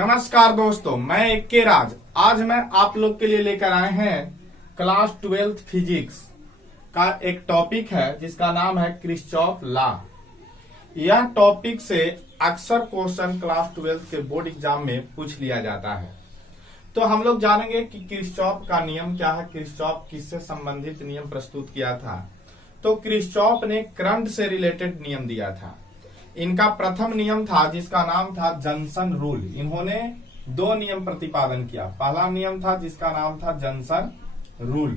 नमस्कार दोस्तों, मैं के राज। आज मैं आप लोग के लिए लेकर आए हैं क्लास 12th फिजिक्स का एक टॉपिक है जिसका नाम है किरचॉफ लॉ। यह टॉपिक से अक्सर क्वेश्चन क्लास 12th के बोर्ड एग्जाम में पूछ लिया जाता है। तो हम लोग जानेंगे कि किरचॉफ का नियम क्या है, किरचॉफ किससे संबंधित नियम प्रस्तुत किया था। तो किरचॉफ ने करंट से रिलेटेड नियम दिया था। इनका प्रथम नियम था जिसका नाम था जंक्शन रूल। इन्होंने दो नियम प्रतिपादन किया। पहला नियम था जिसका नाम था जंक्शन रूल,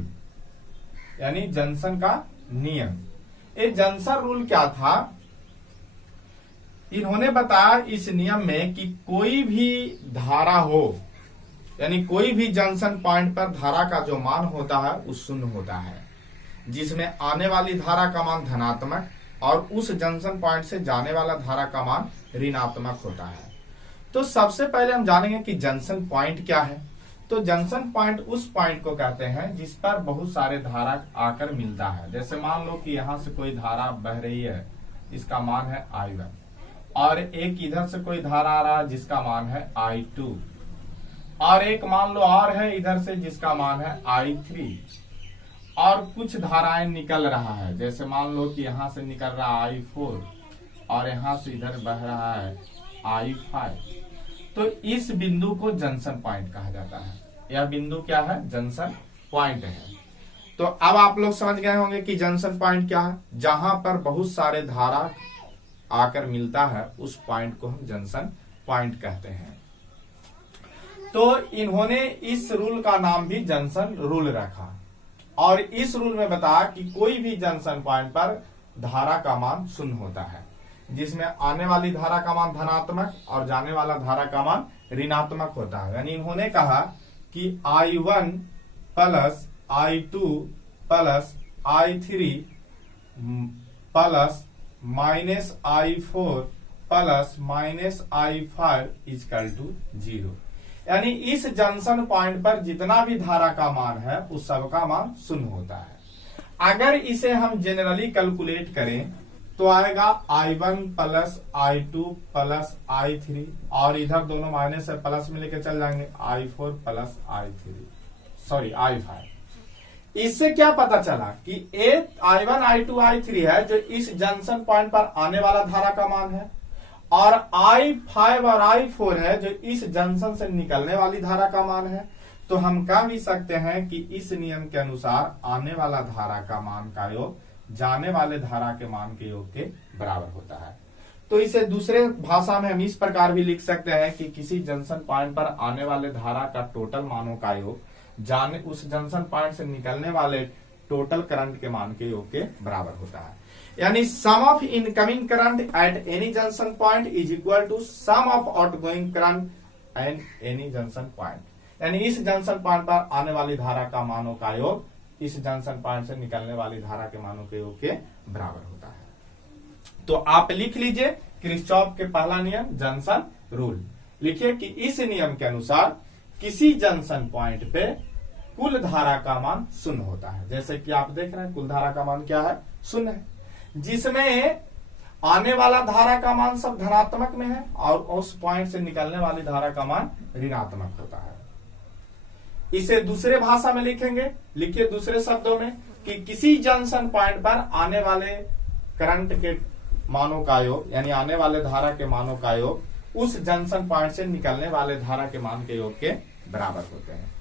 यानी जंक्शन का नियम। ये जंक्शन रूल क्या था? इन्होंने बताया इस नियम में कि कोई भी धारा हो, यानी कोई भी जंक्शन पॉइंट पर धारा का जो मान होता है वो शून्य होता है, जिसमें आने वाली धारा का मान धनात्मक और उस जंक्शन पॉइंट से जाने वाला धारा का मान ऋणात्मक होता है। तो सबसे पहले हम जानेंगे कि जंक्शन पॉइंट क्या है। तो जंक्शन पॉइंट उस पॉइंट को कहते हैं जिस पर बहुत सारे धारा आकर मिलता है। जैसे मान लो कि यहां से कोई धारा बह रही है, इसका मान है I1, और एक इधर से कोई धारा आ रहा है जिसका मान है I2, और एक मान लो और है इधर से जिसका मान है I3, और कुछ धाराएं निकल रहा है। जैसे मान लो कि यहां से निकल रहा है I4 और यहां से इधर बह रहा है I5। तो इस बिंदु को जंक्शन पॉइंट कहा जाता है। यह बिंदु क्या है? जंक्शन पॉइंट है। तो अब आप लोग समझ गए होंगे कि जंक्शन पॉइंट क्या है। जहां पर बहुत सारे धारा आकर मिलता है उस पॉइंट को हम जंक्शन पॉइंट कहते हैं। तो इन्होंने इस रूल का नाम भी जंक्शन रूल रखा, और इस रूल में बताया कि कोई भी जंक्शन पॉइंट पर धारा का मान शून्य होता है, जिसमें आने वाली धारा का मान धनात्मक और जाने वाला धारा का मान ऋणात्मक होता है। यानी इन्होंने कहा कि I1 plus I2 plus I3 plus minus I4 plus minus I5 equal to 0। यानी इस जंक्शन पॉइंट पर जितना भी धारा का मान है उस सब का मान शून्य होता है। अगर इसे हम जनरली कैलकुलेट करें तो आएगा I1 plus I2 plus I3, और इधर दोनों माइनस से प्लस में लेके चल जाएंगे I4 प्लस I5। इससे क्या पता चला कि I1 I2 I3 है जो इस जंक्शन पॉइंट पर आने वाला धारा का मान है, और I5 और I4 है जो इस जंक्शन से निकलने वाली धारा का मान है। तो हम कह भी सकते हैं कि इस नियम के अनुसार आने वाला धारा का मान का योग जाने वाले धारा के मान के योग के बराबर होता है। तो इसे दूसरे भाषा में हम इस प्रकार भी लिख सकते हैं कि किसी जंक्शन पॉइंट पर आने वाले धारा का टोटल मानों का योग जाने उस जंक्शन पॉइंट से निकलने वाले टोटल करंट के मान के योग के बराबर होता है। यानी sum of incoming current at any junction point is equal to sum of outgoing current at any junction point. यानी इस जंक्शन पॉइंट पर आने वाली धारा का मानों का योग इस जंक्शन पॉइंट से निकलने वाली धारा के मानों के योग के बराबर होता है। तो आप लिख लीजिए किरचॉफ के पहला नियम जंक्शन रूल। लिखिए कि इस नियम के अनुसार किसी जंक्शन पॉइंट पे कुल धारा का मान शून्य होता है। जैसे कि आप देख रहे हैं कुल धारा का मान क्या है? शून्य है, जिसमें आने वाला धारा का मान सब धनात्मक में है और उस पॉइंट से निकलने वाली धारा का मान ऋणात्मक होता है। इसे दूसरे भाषा में लिखेंगे। लिखिए दूसरे शब्दों में कि किसी जंक्शन पॉइंट पर आने वाले करंट के मानों का योग, यानी आने वाले धारा के मानों का योग उस जंक्शन पॉइंट से निकलने वाले धारा के मान के योग के बराबर होते हैं।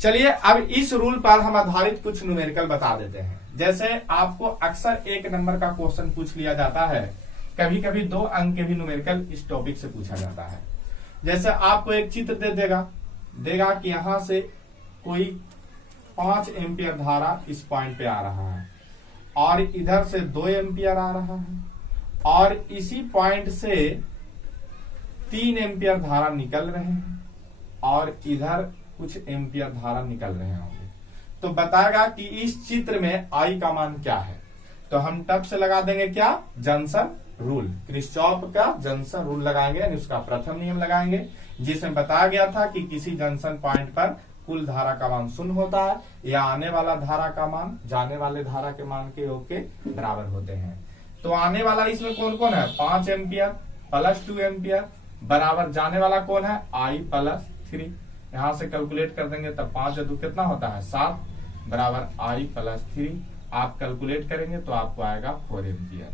चलिए अब इस रूल पर हम आधारित कुछ न्यूमेरिकल बता देते हैं। जैसे आपको अक्सर 1 नंबर का क्वेश्चन पूछ लिया जाता है, कभी कभी 2 अंक के भी न्यूमेरिकल इस टॉपिक से पूछा जाता है। जैसे आपको एक चित्र देगा कि यहां से कोई 5 एम्पियर धारा इस पॉइंट पे आ रहा है, और इधर से 2 एम्पियर आ रहा है, और इसी पॉइंट से 3 एम्पियर धारा निकल रहे हैं, और इधर कुछ एम्पियर धारा निकल रहे होंगे। तो बताएगा कि इस चित्र में I का मान क्या है। तो हम टप से लगा देंगे क्या? Junction rule. किरचॉफ का जंक्शन रूल लगाएंगे, यानी उसका प्रथम नियम लगाएंगे, जिसमें बताया गया था कि किसी जंक्शन पॉइंट पर कुल धारा का मान शून्य होता है, या आने वाला धारा का मान जाने वाले धारा के मान के योग के बराबर होते हैं। तो आने वाला इसमें कौन कौन है? 5 एम्पियर प्लस 2 एम्पियर बराबर जाने वाला कौन है I प्लस 3। यहां से कैलकुलेट कर देंगे तब 5 2 कितना होता है 7 बराबर I प्लस 3। आप कैलकुलेट करेंगे तो आपको आएगा 4 एम्पियर।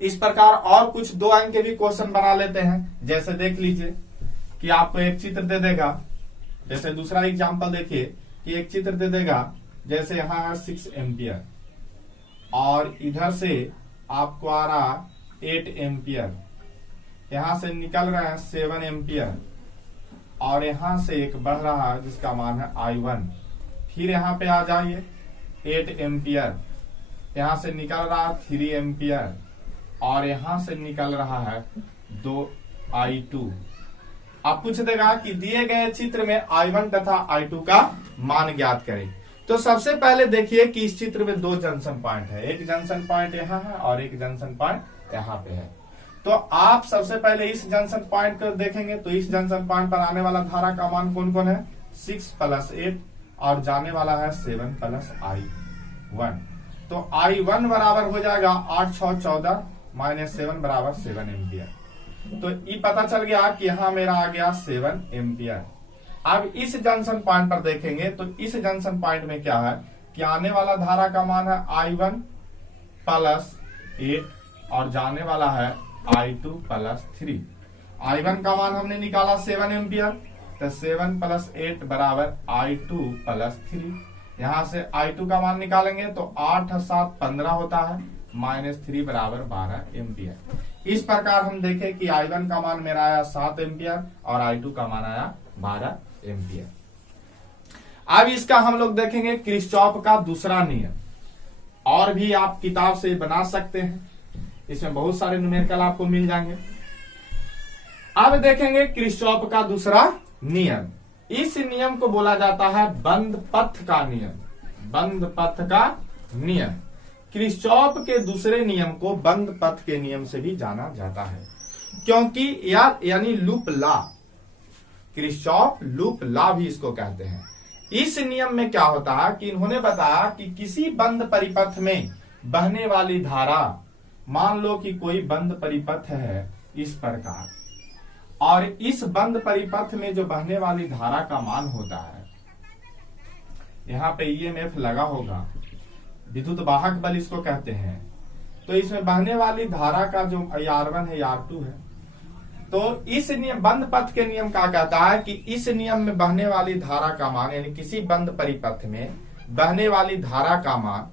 इस प्रकार और कुछ 2 अंक के भी क्वेश्चन बना लेते हैं। जैसे देख लीजिए कि आपको एक चित्र दे देगा, जैसे दूसरा एग्जांपल देखिए कि एक चित्र दे देगा, जैसे यहां है 6 एम्पियर और इधर से आपको आ रहा 8 एम्पियर, यहां से निकल रहा है 7 एम्पियर और यहां से एक बढ़ रहा है जिसका मान है I1। फिर यहां पे आ जाइए 8 एम्पियर, यहां से निकल रहा 3 एम्पियर और यहां से निकल रहा है 2 I2। अब पूछ देगा कि दिए गए चित्र में I1 तथा I2 का मान ज्ञात करें। तो सबसे पहले देखिए कि इस चित्र में 2 जंक्शन पॉइंट है, एक जंक्शन पॉइंट यहाँ है और एक जंक्शन पॉइंट यहाँ पे है। तो आप सबसे पहले इस जंक्शन पॉइंट को देखेंगे तो इस जंक्शन पॉइंट पर आने वाला धारा का मान कौन कौन है 6 प्लस 8 और जाने वाला है 7 प्लस I1। तो I1 बराबर हो जाएगा 8 6 14 माइनस 7 बराबर 7 एम्पियर। तो ये पता चल गया कि यहां मेरा आ गया 7 एम्पियर। अब इस जंक्शन पॉइंट पर देखेंगे तो इस जंक्शन पॉइंट में क्या है कि आने वाला धारा का मान है I1 प्लस 8 और जाने वाला है I2 प्लस 3। I1 का मान हमने निकाला 7 एम्पियर, तो 7 प्लस 8 बराबर I2 प्लस 3। यहां से I2 का मान निकालेंगे तो 8 7 15 होता है माइनस 3 बराबर 12 एम्पियर। इस प्रकार हम देखें कि I1 का मान मेरा आया 7 एम्पियर और I2 का मान आया 12 एम्पियर। अब इसका हम लोग देखेंगे किरचॉफ का दूसरा नियम, और भी आप किताब से बना सकते हैं, इसमें बहुत सारे न्यूमेरिकल आपको मिल जाएंगे। अब देखेंगे किरचॉफ का दूसरा नियम। इस नियम को बोला जाता है बंद पथ का नियम। बंद पथ का नियम, किरचॉफ के दूसरे नियम को बंद पथ के नियम से भी जाना जाता है, क्योंकि यानी loop law, Kirchhoff loop law भी इसको कहते हैं। इस नियम में क्या होता है कि इन्होंने बताया कि किसी बंद परिपथ में बहने वाली धारा, मान लो कि कोई बंद परिपथ है इस प्रकार, और इस बंद परिपथ में जो बहने वाली धारा का मान होता है, यहां पे ईएमएफ लगा होगा, विद्युत वाहक बल इसको कहते हैं। तो इसमें बहने वाली धारा का जो R1 है R2 है, तो इस नियम बंद पथ के नियम का कहता है कि इस नियम में बहने वाली धारा का मान, यानी किसी बंद परिपथ में बहने वाली धारा का मान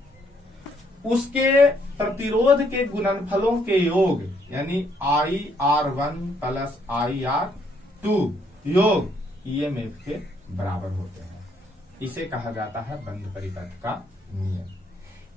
उसके प्रतिरोध के गुणनफलों के योग, यानी IR1 प्लस IR2 योग ईएमएफ के बराबर होते हैं। इसे कहा जाता है बंद परिपथ का नियम।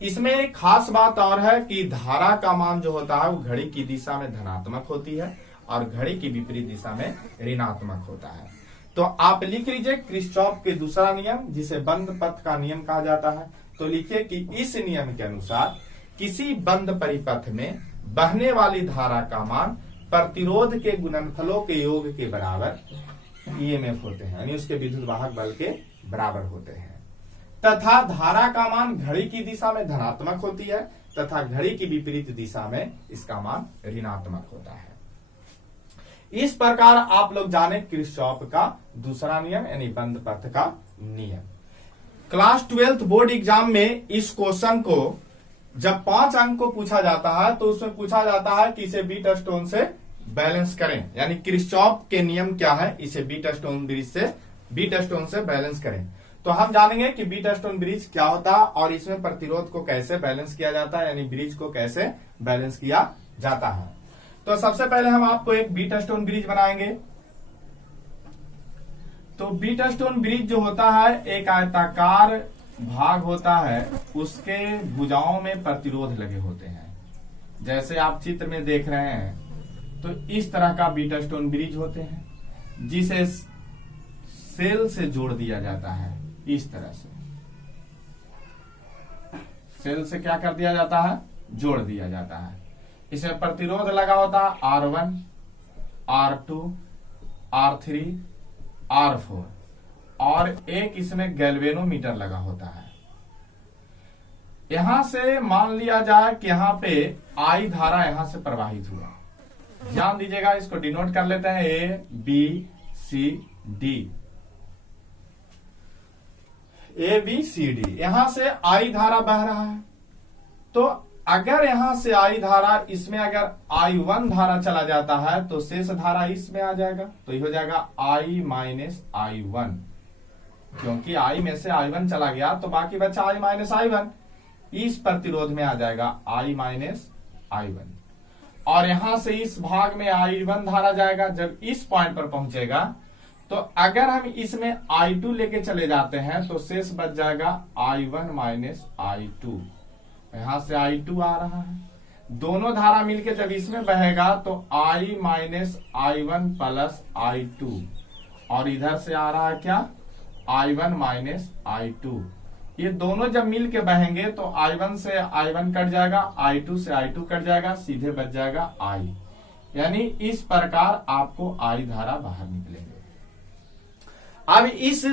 इसमें एक खास बात और है कि धारा का मान जो होता है वो घड़ी की दिशा में धनात्मक होती है और घड़ी की विपरीत दिशा में ऋणात्मक होता है। तो आप लिख लीजिए किरचॉफ के दूसरा नियम, जिसे बंद पथ का नियम कहा जाता है। तो लिखिए कि इस नियम के अनुसार किसी बंद परिपथ में बहने वाली धारा का मान प्रतिरोध के गुणनफलों के योग के बराबर ईएमएफ होते हैं, यानी उसके विद्युत वाहक बल के बराबर होते हैं, तथा धारा का मान घड़ी की दिशा में धनात्मक होती है तथा घड़ी की विपरीत दिशा में इसका मान ऋणात्मक होता है। इस प्रकार आप लोग जाने किरचॉफ का दूसरा नियम, यानी बंद पथ का नियम। क्लास 12th बोर्ड एग्जाम में इस क्वेश्चन को जब 5 अंक को पूछा जाता है तो उसमें पूछा जाता है कि इसे बीटस्टोन से बैलेंस करें, यानी किरचॉफ के नियम क्या है, इसे बीटस्टोन से बैलेंस करें। तो हम जानेंगे कि बीटस्टोन ब्रिज क्या होता है और इसमें प्रतिरोध को कैसे बैलेंस किया जाता है, यानी ब्रिज को कैसे बैलेंस किया जाता है। तो सबसे पहले हम आपको एक बीटस्टोन ब्रिज बनाएंगे। तो बीटस्टोन ब्रिज जो होता है एक आयताकार भाग होता है, उसके भुजाओं में प्रतिरोध लगे होते हैं। जैसे आप चित्र में देख रहे हैं, तो इस तरह का बीटस्टोन ब्रिज होते हैं, जिसे सेल से जोड़ दिया जाता है। इस तरह से सेल से क्या कर दिया जाता है, जोड़ दिया जाता है। इसमें प्रतिरोध लगा होता है R1, R2, R3, R4 और एक इसमें गैल्वेनोमीटर लगा होता है। यहां से मान लिया जाए कि यहां पे I धारा यहां से प्रवाहित हुआ, ध्यान दीजिएगा, इसको डिनोट कर लेते हैं A B C D, A B C D. यहां से आई धारा बह रहा है, तो अगर यहां से आई धारा इसमें अगर I1 धारा चला जाता है तो शेष धारा इसमें आ जाएगा, तो ये हो जाएगा I माइनस I1, क्योंकि I में से I1 चला गया तो बाकी बचा I माइनस I1, इस प्रतिरोध में आ जाएगा I माइनस I1। और यहां से इस भाग में I1 धारा जाएगा, जब इस पॉइंट पर पहुंचेगा तो अगर हम इसमें I2 लेके चले जाते हैं तो शेष बच जाएगा I1 माइनस I2। यहां से I2 आ रहा है, दोनों धारा मिलके जब इसमें बहेगा तो I minus I1 plus I2, और इधर से आ रहा है क्या I1 माइनस I2। ये दोनों जब मिल के बहेंगे तो I1 से I1 कट जाएगा, I2 से I2 कट जाएगा, सीधे बच जाएगा I। यानी इस प्रकार आपको I धारा बाहर निकलेंगे। अब इस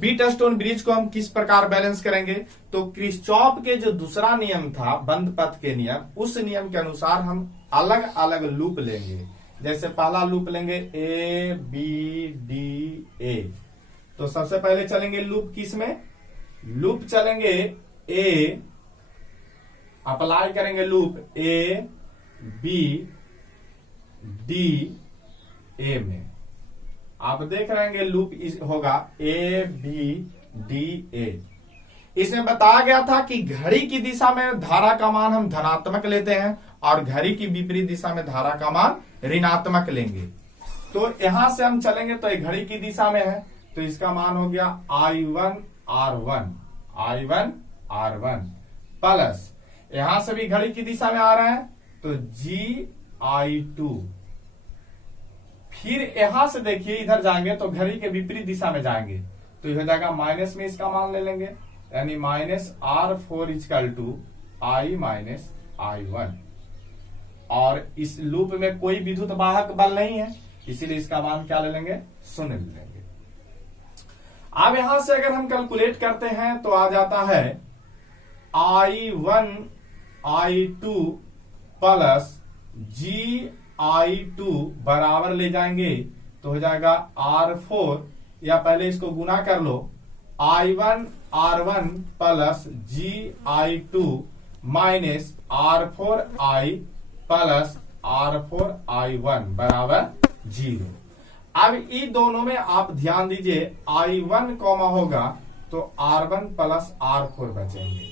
बीटस्टोन ब्रिज को हम किस प्रकार बैलेंस करेंगे, तो क्रिस्चॉफ के जो दूसरा नियम था बंद पथ के नियम, उस नियम के अनुसार हम अलग अलग लूप लेंगे। जैसे पहला लूप लेंगे ए बी डी ए, तो सबसे पहले चलेंगे लूप किस में, लूप चलेंगे ए, अप्लाई करेंगे loop A B D A में। आप देख रहे हैं लूप होगा ए बी डी ए। इसमें बताया गया था कि घड़ी की दिशा में धारा का मान हम धनात्मक लेते हैं और घड़ी की विपरीत दिशा में धारा का मान ऋणात्मक लेंगे। तो यहां से हम चलेंगे तो एक घड़ी की दिशा में है, तो इसका मान हो गया I1 R1 प्लस यहां से भी घड़ी की दिशा में आ रहे हैं तो GI2। फिर यहां से देखिए इधर जाएंगे तो घड़ी के विपरीत दिशा में जाएंगे तो यह हो जाएगा माइनस में इसका मान ले लेंगे, यानी minus R4 equal to I minus I1। और इस लूप में कोई विद्युत वाहक बल नहीं है, इसीलिए इसका मान क्या ले लेंगे, शून्य ले लेंगे। अब यहां से अगर हम कैलकुलेट करते हैं तो आ जाता है I1 I2 प्लस GI2 बराबर ले जाएंगे तो हो जाएगा R4, या पहले इसको गुना कर लो, I1 R1 plus GI2 minus R4I plus R4I1 बराबर 0। अब इन दोनों में आप ध्यान दीजिए I1 कॉमा होगा तो R1 प्लस R4 बचेंगे,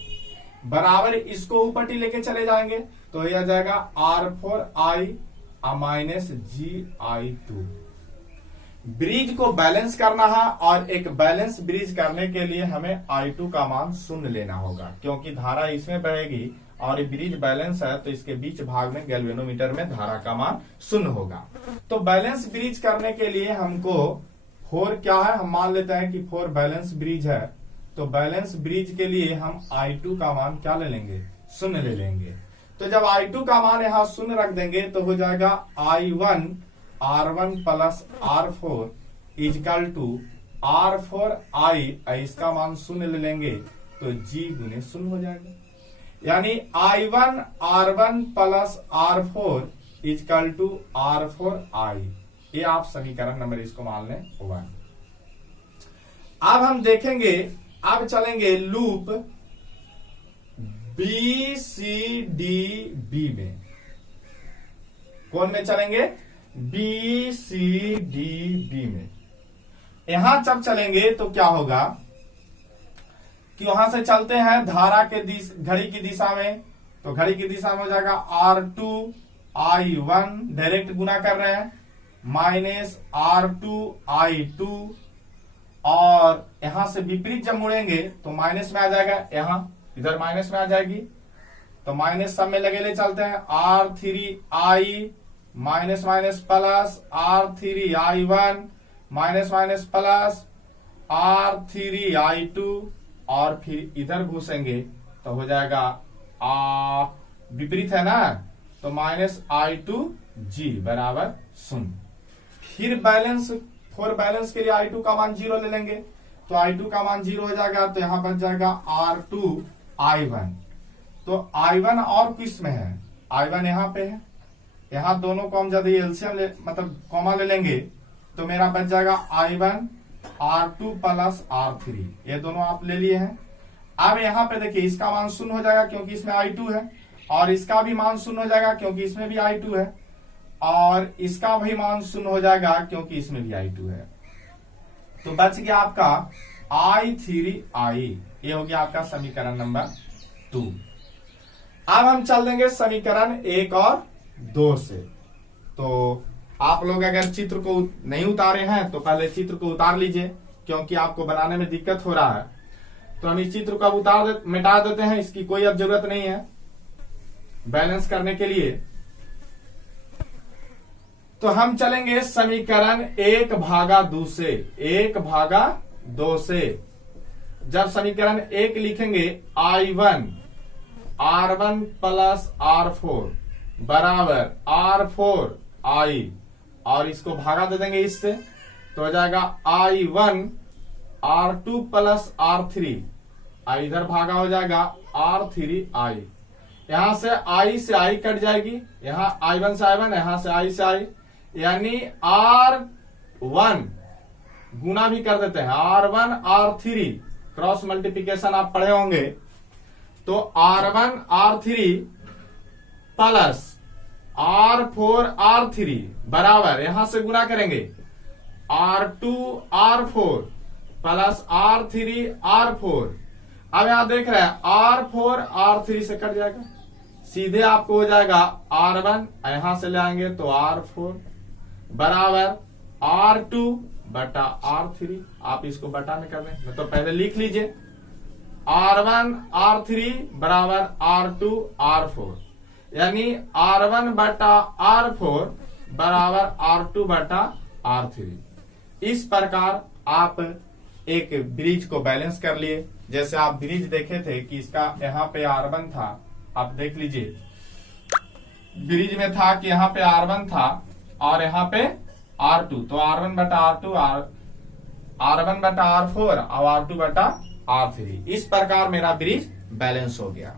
बराबर इसको ऊपर लेके चले जाएंगे तो यह आ जाएगा R4I माइनस GI2। ब्रिज को बैलेंस करना है और एक बैलेंस ब्रिज करने के लिए हमें I2 का मान शून्य लेना होगा, क्योंकि धारा इसमें बहेगी और ब्रिज बैलेंस है तो इसके बीच भाग में गैल्वेनोमीटर में धारा का मान शून्य होगा। तो बैलेंस ब्रिज करने के लिए हमको 4 क्या है, हम मान लेते हैं कि 4 बैलेंस ब्रिज है, तो बैलेंस ब्रिज के लिए हम I2 का मान क्या ले लेंगे, शून्य ले लेंगे। तो जब I2 का मान यहां शून्य रख देंगे तो हो जाएगा I1 R1 plus R4 is equal to R4I, इसका मान शून्य ले लेंगे तो G गुने शून्य हो जाएगा, यानी I1 R1 plus R4 is equal to R4I। ये आप समीकरण नंबर इसको मान लें 1। अब हम देखेंगे, अब चलेंगे लूप BCDB में। कौन में चलेंगे, BCDB में। यहां जब चलेंगे तो क्या होगा कि वहां से चलते हैं धारा के घड़ी की दिशा में, तो घड़ी की दिशा में हो जाएगा R2I1, डायरेक्ट गुना कर रहे हैं, माइनस R2I2, और यहां से विपरीत जब मुड़ेंगे तो माइनस में आ जाएगा, यहां इधर माइनस में आ जाएगी, तो माइनस सब में लगे ले चलते हैं R3I minus minus plus R3I1 minus minus plus R3I2, और फिर इधर घुसेंगे तो हो जाएगा विपरीत है ना, तो माइनस I2G बराबर 0। फिर बैलेंस 4 बैलेंस के लिए I2 का मान 0 ले लेंगे, तो I2 का मान 0 हो जाएगा, तो यहां बच जाएगा R2I1। तो I1 और किस में है, I1 यहां पे है, यहाँ दोनों को हम यदि एलसीएम मतलब कॉमा ले लेंगे तो मेरा बच जाएगा I1 R2 प्लस R3। ये दोनों आप ले लिए हैं। अब यहाँ पे देखिए इसका मान शून्य हो जाएगा क्योंकि इसमें I2 है, और इसका भी मान शून्य हो जाएगा क्योंकि इसमें भी I2 है, और इसका भी मान शून्य हो जाएगा क्योंकि इसमें भी I2 है। तो बच गया आपका I3I। ये हो गया आपका समीकरण नंबर 2। अब हम चल देंगे समीकरण 1 और 2 से। तो आप लोग अगर चित्र को नहीं उतारे हैं तो पहले चित्र को उतार लीजिए, क्योंकि आपको बनाने में दिक्कत हो रहा है। तो हम इस चित्र को मिटा देते हैं, इसकी कोई अब जरूरत नहीं है बैलेंस करने के लिए। तो हम चलेंगे समीकरण 1/2 से। 1/2 से जब समीकरण 1 लिखेंगे I1 R1 प्लस R4 बराबर R4I, और इसको भागा दे देंगे इससे, तो हो जाएगा I1 R2 प्लस R3, इधर भागा हो जाएगा R3I। यहां से I से I कट जाएगी, यहां I1 से I1, यहां से I से I, यानी R1 गुना भी कर देते हैं, R1 R3 क्रॉस मल्टीप्लिकेशन आप पढ़े होंगे। तो R1 R3 plus R4 R3 बराबर, यहां से गुना करेंगे R2 R4 plus R3 R4। अब यहां देख रहे हैं R4 R3 से कट जाएगा, सीधे आपको हो जाएगा R1, यहां से ले आएंगे तो R4 बराबर R2 बटा R3। आप इसको बटा में कर दें, तो पहले लिख लीजिए R1 R3 बराबर R2 R4, यानी R1 बटा R4 बराबर R2 बटा R3। इस प्रकार आप एक ब्रिज को बैलेंस कर लिए। जैसे आप ब्रिज देखे थे कि इसका यहाँ पे R1 था, आप देख लीजिए ब्रिज में था कि यहाँ पे R1 था और यहाँ पे R2, तो R1 बटा R2 R1 बटा R4 और R2 बटा R3। इस प्रकार मेरा ब्रिज बैलेंस हो गया।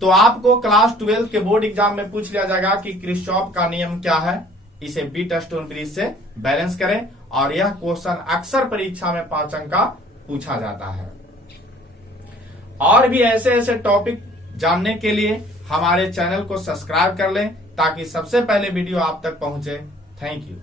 तो आपको क्लास 12 के बोर्ड एग्जाम में पूछ लिया जाएगा कि किरचॉफ का नियम क्या है, इसे बीटस्टोन ब्रिज से बैलेंस करें, और यह क्वेश्चन अक्सर परीक्षा में 5 अंक का पूछा जाता है। और भी ऐसे ऐसे टॉपिक जानने के लिए हमारे चैनल को सब्सक्राइब कर लें, ताकि सबसे पहले वीडियो आप तक पहुंचे। Thank you.